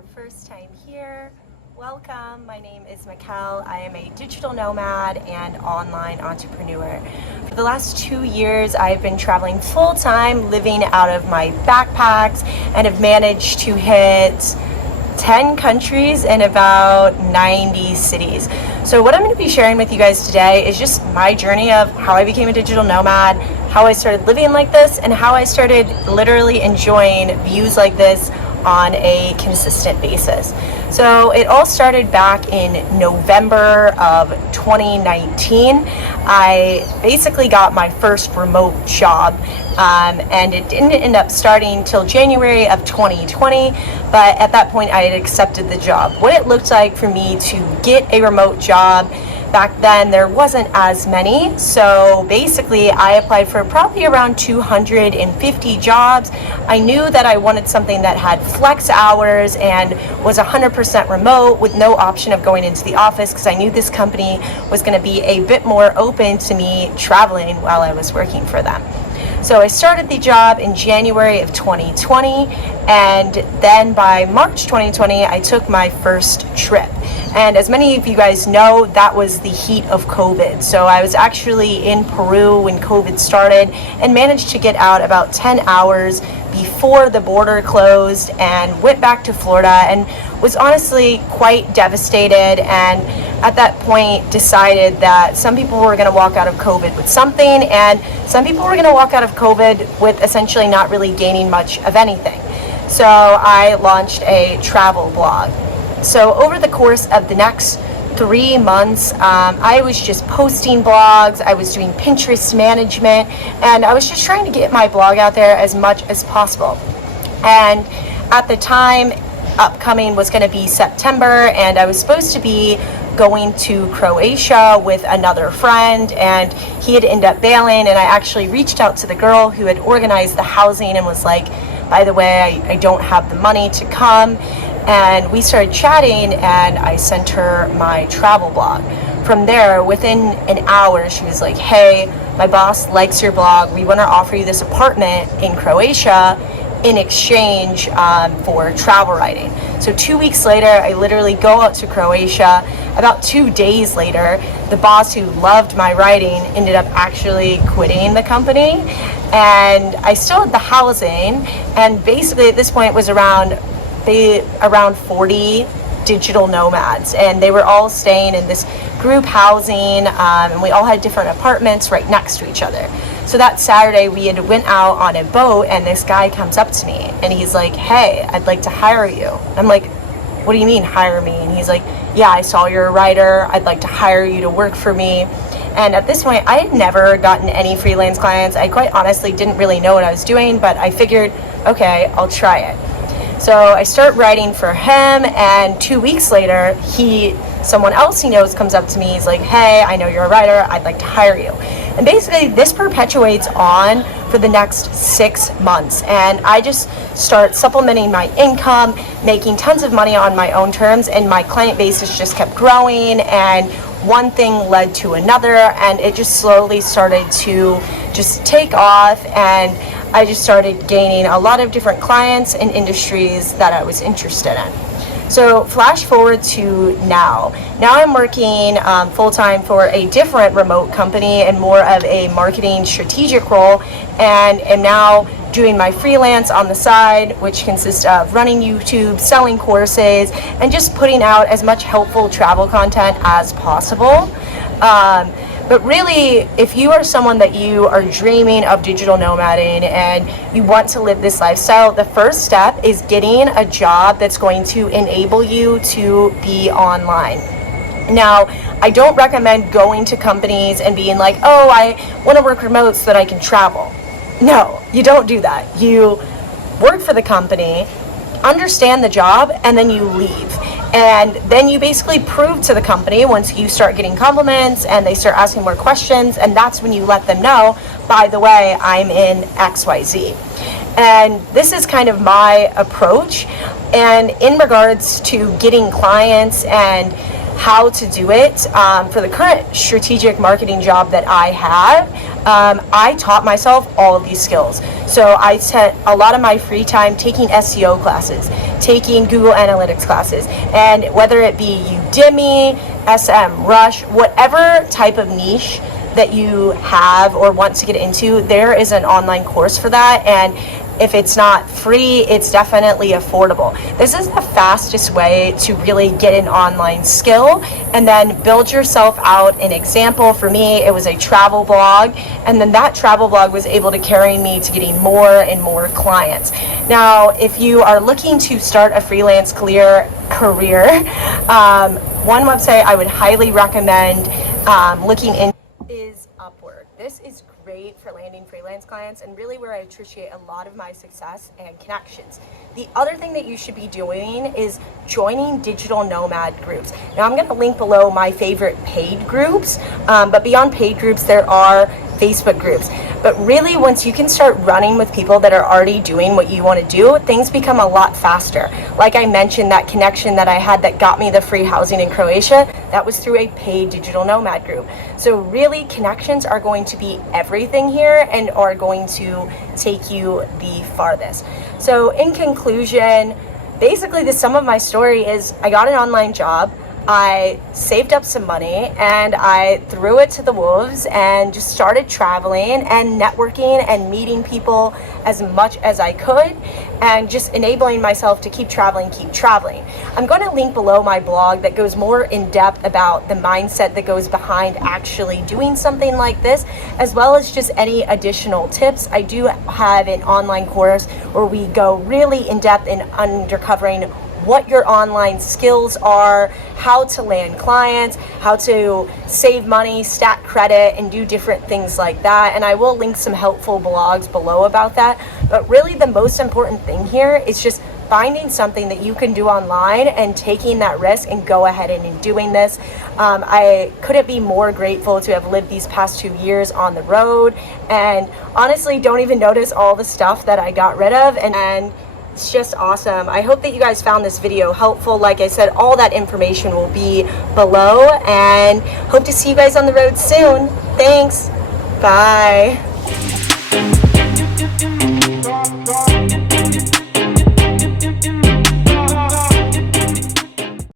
your first time here, welcome. My name is Mickelle. I am a digital nomad and online entrepreneur. For the last 2 years, I've been traveling full-time, living out of my backpacks, and have managed to hit 10 countries and about 90 cities. So what I'm going to be sharing with you guys today is just my journey of how I became a digital nomad, how I started living like this, and how I started literally enjoying views like this on a consistent basis. So it all started back in November of 2019. I basically got my first remote job, and it didn't end up starting till January of 2020, but at that point I had accepted the job. What it looked like for me to get a remote job back then, there wasn't as many, so basically I applied for probably around 250 jobs. I knew that I wanted something that had flex hours and was 100% remote with no option of going into the office, because I knew this company was going to be a bit more open to me traveling while I was working for them. So I started the job in January of 2020, and then by March 2020 I took my first trip. And as many of you guys know, that was the heat of COVID. So I was actually in Peru when COVID started and managed to get out about 10 hours before the border closed and went back to Florida, and was honestly quite devastated, and at that point decided that some people were going to walk out of COVID with something, and some people were going to walk out of COVID with essentially not really gaining much of anything. So I launched a travel blog. So over the course of the next 3 months, I was just posting blogs, I was doing Pinterest management, and I was just trying to get my blog out there as much as possible. And at the time, upcoming was going to be September, and I was supposed to be going to Croatia with another friend, and he had ended up bailing, and I actually reached out to the girl who had organized the housing and was like, by the way, I don't have the money to come. And we started chatting, and I sent her my travel blog. From there, within an hour, she was like, hey, my boss likes your blog. We want to offer you this apartment in Croatia in exchange for travel writing. So 2 weeks later, I literally go out to Croatia. About 2 days later, the boss who loved my writing ended up actually quitting the company, and I still had the housing, and basically at this point it was around 40 digital nomads, and they were all staying in this group housing, and we all had different apartments right next to each other. So that Saturday we had went out on a boat, and this guy comes up to me and he's like, hey, I'd like to hire you. I'm like, what do you mean hire me? And he's like, yeah, I saw you're a writer, I'd like to hire you to work for me. And at this point I had never gotten any freelance clients. I quite honestly didn't really know what I was doing, but I figured, okay, I'll try it. So I start writing for him, and 2 weeks later, someone else he knows comes up to me. He's like, hey, I know you're a writer, I'd like to hire you. And basically this perpetuates on for the next 6 months, and I just start supplementing my income, making tons of money on my own terms, and my client base just kept growing, and one thing led to another, and it just slowly started to just take off, and I just started gaining a lot of different clients in industries that I was interested in. So flash forward to now. Now I'm working full-time for a different remote company and more of a marketing strategic role, and am now doing my freelance on the side, which consists of running YouTube, selling courses, and just putting out as much helpful travel content as possible. But really, if you are someone that you are dreaming of digital nomading and you want to live this lifestyle, the first step is getting a job that's going to enable you to be online. Now, I don't recommend going to companies and being like, oh, I want to work remote so that I can travel. No, you don't do that. You work for the company, understand the job, and then you leave. And then you basically prove to the company once you start getting compliments and they start asking more questions, and that's when you let them know, by the way, I'm in XYZ. And this is kind of my approach. And in regards to getting clients and how to do it, for the current strategic marketing job that I have, I taught myself all of these skills. So I spent a lot of my free time taking SEO classes, taking Google Analytics classes. And whether it be Udemy, SEMrush, whatever type of niche that you have or want to get into, there is an online course for that. And if it's not free, it's definitely affordable. This is the fastest way to really get an online skill and then build yourself out an example. For me, it was a travel blog, and then that travel blog was able to carry me to getting more and more clients. Now, if you are looking to start a freelance career, one website I would highly recommend looking into is Upwork. This is great for landing freelance clients and really where I appreciate a lot of my success and connections. The other thing that you should be doing is joining digital nomad groups. Now I'm going to link below my favorite paid groups, but beyond paid groups there are Facebook groups. But really, once you can start running with people that are already doing what you want to do, things become a lot faster. Like I mentioned, that connection that I had that got me the free housing in Croatia, that was through a paid digital nomad group. So really, connections are going to be everything here and are going to take you the farthest. So in conclusion, basically the sum of my story is I got an online job, I saved up some money, and I threw it to the wolves and just started traveling and networking and meeting people as much as I could and just enabling myself to keep traveling. I'm going to link below my blog that goes more in depth about the mindset that goes behind actually doing something like this, as well as just any additional tips. I do have an online course where we go really in depth in uncovering what your online skills are, how to land clients, how to save money, stack credit, and do different things like that. And I will link some helpful blogs below about that. But really the most important thing here is just finding something that you can do online and taking that risk and go ahead and doing this. I couldn't be more grateful to have lived these past 2 years on the road, and honestly don't even notice all the stuff that I got rid of, and it's just awesome. I hope that you guys found this video helpful. Like I said, all that information will be below, and hope to see you guys on the road soon. Thanks. Bye.